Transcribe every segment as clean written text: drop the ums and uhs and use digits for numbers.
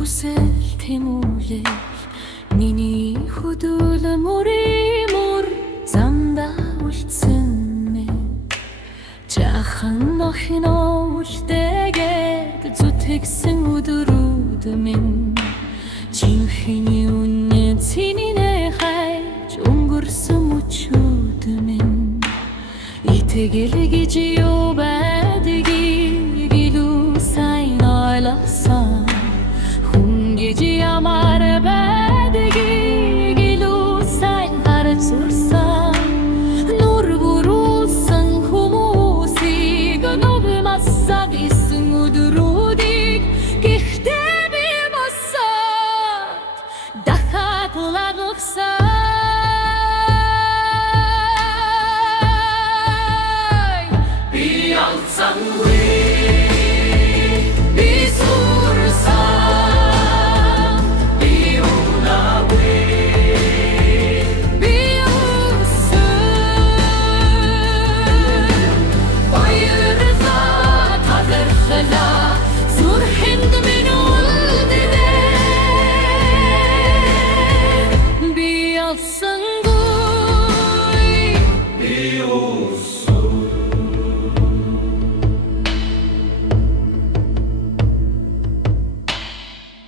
хүсэл тэмүүлэл миний хөдөлөн мөр замда үлдсэн мэн жахан охин үлдээгээд зүтгэсэн өдрүүд минь жинхэнэ үнэн цэнинэ хайж өнгөрсөн мөчүүд минь итгэл гэж юу байдгийг илүү сайн ойлсон хүн гэж ямар байдгийг илүү сайн харж сурсан нур бүрүүлсэн хүмүүсийг нүгмасаг исэн өдрүүдийг гэхдээ би босоод дахиад лагсан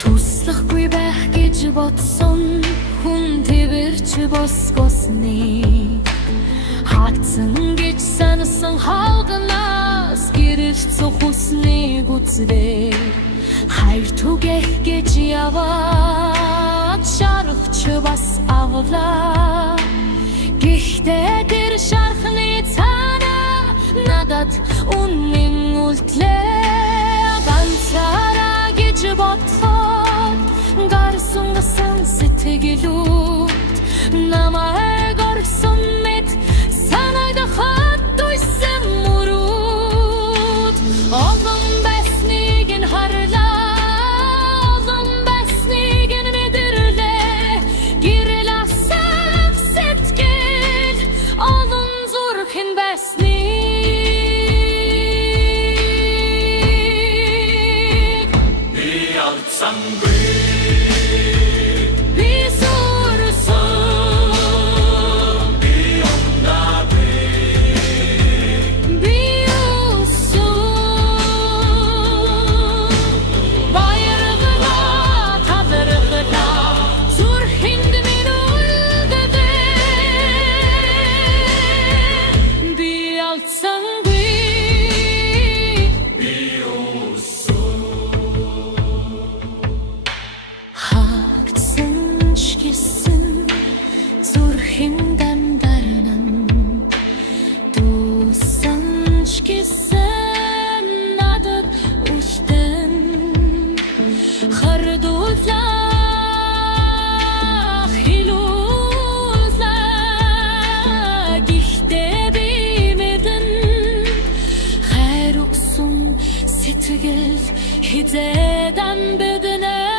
Туслахгүй байх гэж бодсон хүн тэрч босгосны хатсан гэж сансан халганаас гэрэлцэх хүснийг үзлээ хайр түгэх гэж яваад шарахч бас авлаа гэхдээ тэр шархны цаана надад үнэн үлдлээ ганцаараа гэж бодсоо гарсан гасан сэтгэлүүд намайг орсон мэт санагдахад туйсан мөрүүд олон байсныг нь харлаа олон байсныг нь мэдэрлээ гэрэл асах сэтгэл олон зүрхэн байсныг би алдсан сэтгэл хизээдэн биднэ